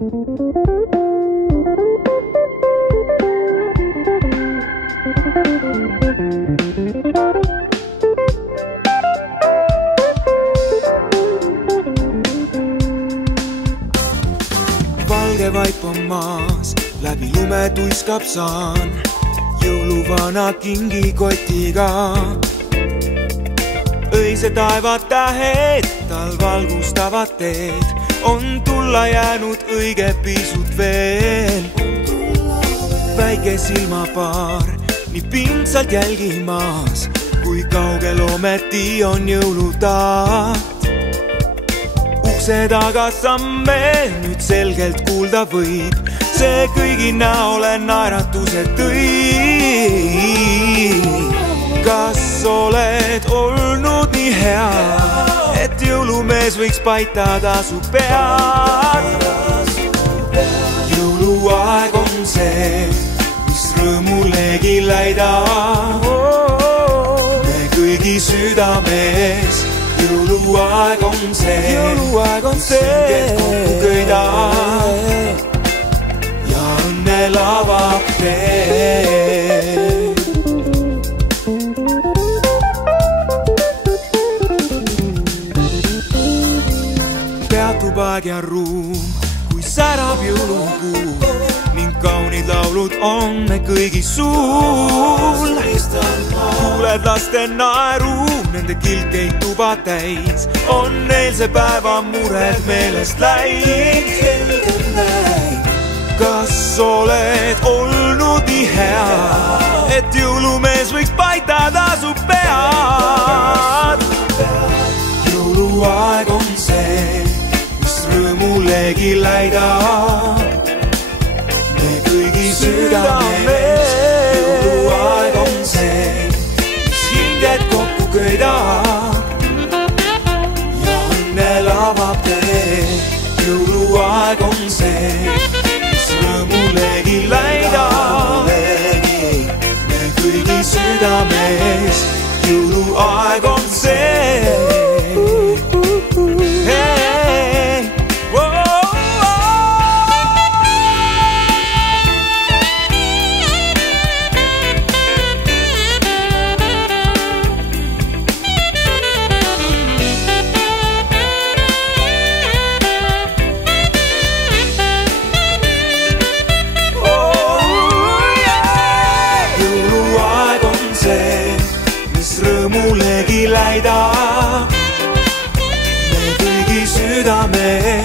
Valge vaip on maas, läbi lume tuiskab saan jõuluvana kingikotiga. Öise taevad tähed, tal valgustavad teed, on tulla jäänud õige pisut veel. Väike silmapaar, nii pingsalt jälgimas, kui kaugel ometi on jõulutaat. Ukse taga samme nüüd selgelt kuulda võib, see kõigi näole naeratuse tõi. Kas oled olnud nii hea, et jõulumees võiks paitada su pead? Jõuluaeg on see, mis rõõmulegi läidab me kõigi südames. Jõuluaeg on see, sünged kokku köidab ja õnne lavab teed. Peatub aeg ja ruum, kui särab jõulukuu ning kaunid laulud on me kõigi suul. Kuuled laste naeru, nende kilkeid tuba täis, on eilse päeva mured meelest läinud. Kas oled olnud nii hea, et jõulumees võiks paitada su pead? Jõuluaeg on see, mis rõõmulegi läidab me kõigi südames. Jõuluaeg on see, mis hinged kokku köidab ja õnne lavab teed. Jõuluaeg on see, mis rõõmulegi läidab me kõigi südames. Jõuluaeg on see. Rõõmulegi läidab me kõigi südames.